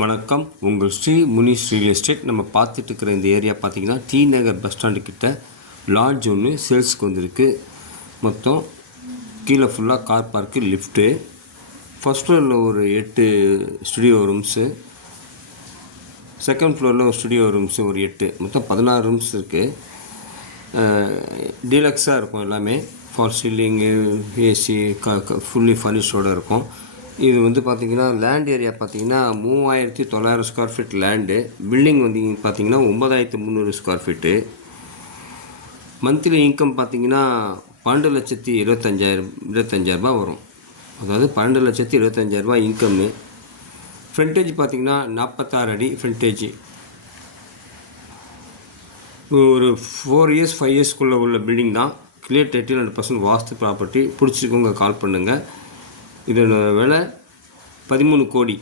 வணக்கம். உங்கள் Sri Munis real estate. நம்ம பார்த்துட்டு இருக்கிற இந்த ஏரியா பார்த்தீங்கன்னா டி நகர் பஸ் ஸ்டாண்டு கிட்ட லாட்ஜ் ஒன்று சேல்ஸுக்கு வந்திருக்கு. மொத்தம் கீழே ஃபுல்லாக கார் பார்க்கு, லிஃப்ட்டு, ஃபஸ்ட் ஃப்ளோரில் ஒரு 8 ஸ்டுடியோ ரூம்ஸு, செகண்ட் ஃப்ளோரில் ஒரு ஸ்டுடியோ ரூம்ஸு ஒரு 8, மொத்தம் 16 ரூம்ஸ் இருக்குது. டீலக்ஸாக இருக்கும், எல்லாமே ஃபால் சீலிங்கு, ஏசி, ஃபுல்லி ஃபர்னிஷ்டோடு இருக்கும். இது வந்து பார்த்திங்கன்னா லேண்ட் ஏரியா பார்த்திங்கன்னா 3900 ஸ்கொயர் ஃபீட் லேண்டு. பில்டிங் வந்து பார்த்திங்கன்னா 9300 ஸ்கொயர் ஃபீட்டு. மந்த்லி இன்கம் பார்த்திங்கன்னா 12,25,000 வரும். அதாவது 12,25,000 இன்கம்மு. ஃப்ரண்டேஜ் பார்த்திங்கன்னா 46 அடி ஃப்ரண்டேஜ். ஒரு 4 இயர்ஸ் 5 இயர்ஸ்க்குள்ளே உள்ள பில்டிங் தான். கிளியர் டைட்டில் 100% வாஸ்து ப்ராப்பர்ட்டி. பிடிச்சிருக்கவங்க கால் பண்ணுங்கள். இதோட விலை 13 கோடி.